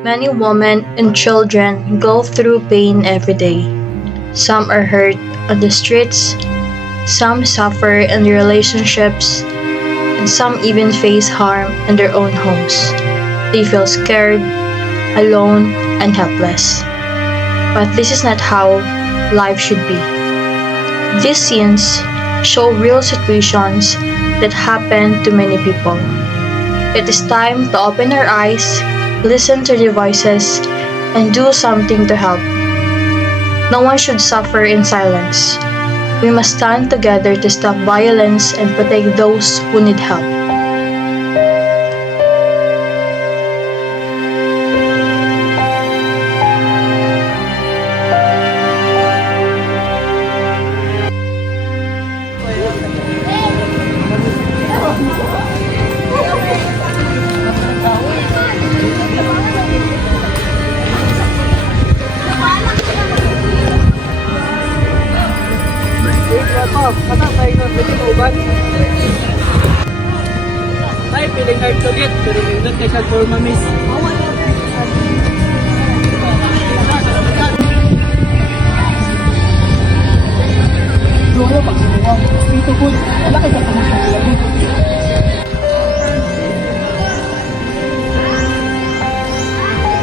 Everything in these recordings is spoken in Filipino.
Many women and children go through pain every day. Some are hurt on the streets, some suffer in relationships, and some even face harm in their own homes. They feel scared, alone, and helpless. But this is not how life should be. These scenes show real situations that happen to many people. It is time to open our eyes, listen to their voices, and do something to help. No one should suffer in silence. We must stand together to stop violence and protect those who need help. Ay, piling hard to get. Pero nindot kay sa for mamis. Dulo pag sinuwang. Ito po, wala kay sa kamusta lagi.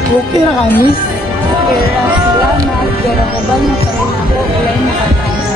Okay ra ka, miss? Okay ra, salamat. Pero kabal na pa rin ako. Wala na katapos.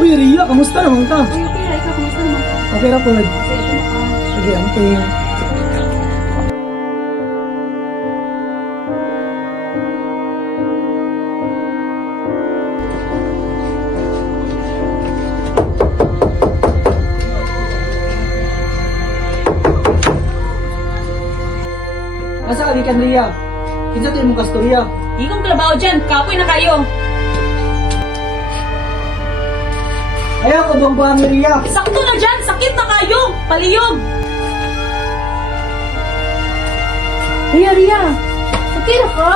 Uy, Ria, kamusta naman ka? Uy, okay ra. Ikaw, kumusta naman ka? Okay ra po. Kasi ito na ka. Sige, amping. Asa ka gikan, Ria? Kinsa tayo mong kastorya? Di kong trabaho dyan, kapoy na kayo. Ayaw ko bang buhang, Ria? Sakto na dyan, sakit na kayo. Paliyog. Ria. Okay ra ka?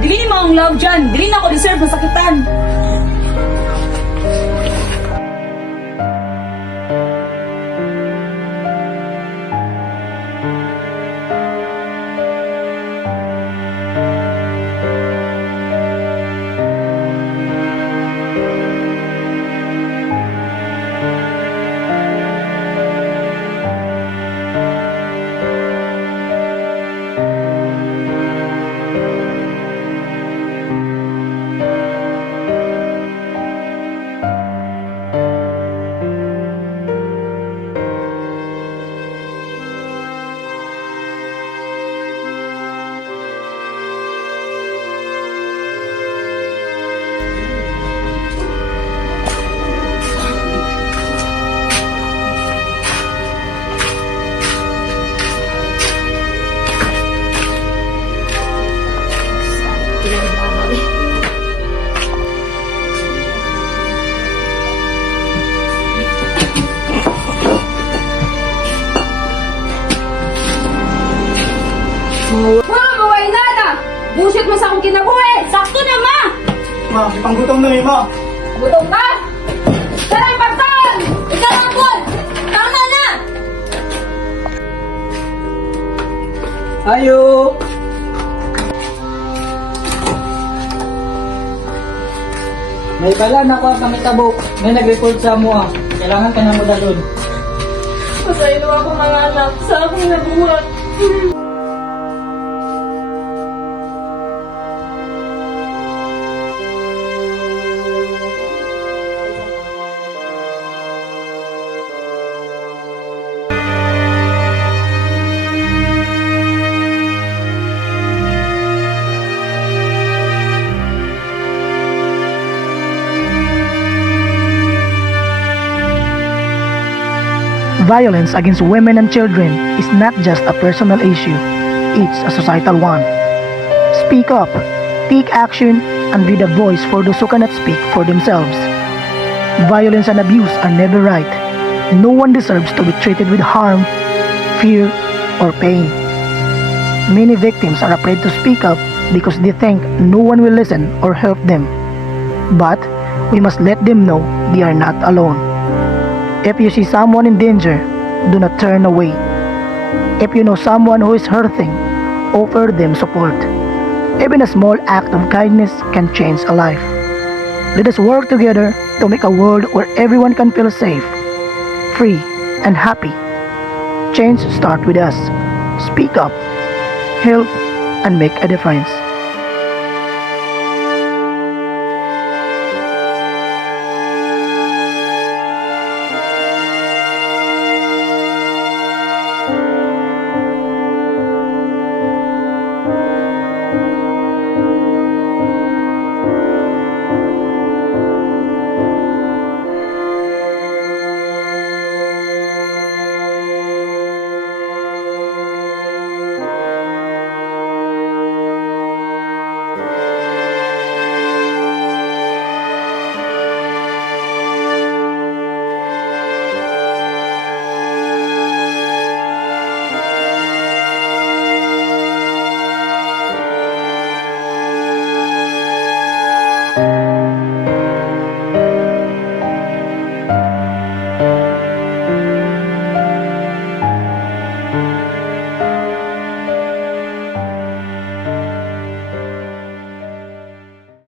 Dili ni maong love dyan, dili na ako deserve ng sakitan. Mga maway nada! Bullshit mo sa akong kinabuhi! Sakto na ma! Ma, ipanggutom na ni ma. Gutom ka? Sarang pagtan! Ikaw ang pod! Tama na! Ayo! May bala na ko ang kamitabo. May nag-report sa mo ah. Kailangan ka na mo dalon. Pasaylo ako mga anak sa akong nabuhat. Violence against women and children is not just a personal issue, it's a societal one. Speak up, take action, and be the voice for those who cannot speak for themselves. Violence and abuse are never right. No one deserves to be treated with harm, fear, or pain. Many victims are afraid to speak up because they think no one will listen or help them. But we must let them know they are not alone. If you see someone in danger, do not turn away. If you know someone who is hurting, offer them support. Even a small act of kindness can change a life. Let us work together to make a world where everyone can feel safe, free, and happy. Change starts with us. Speak up, help, and make a difference.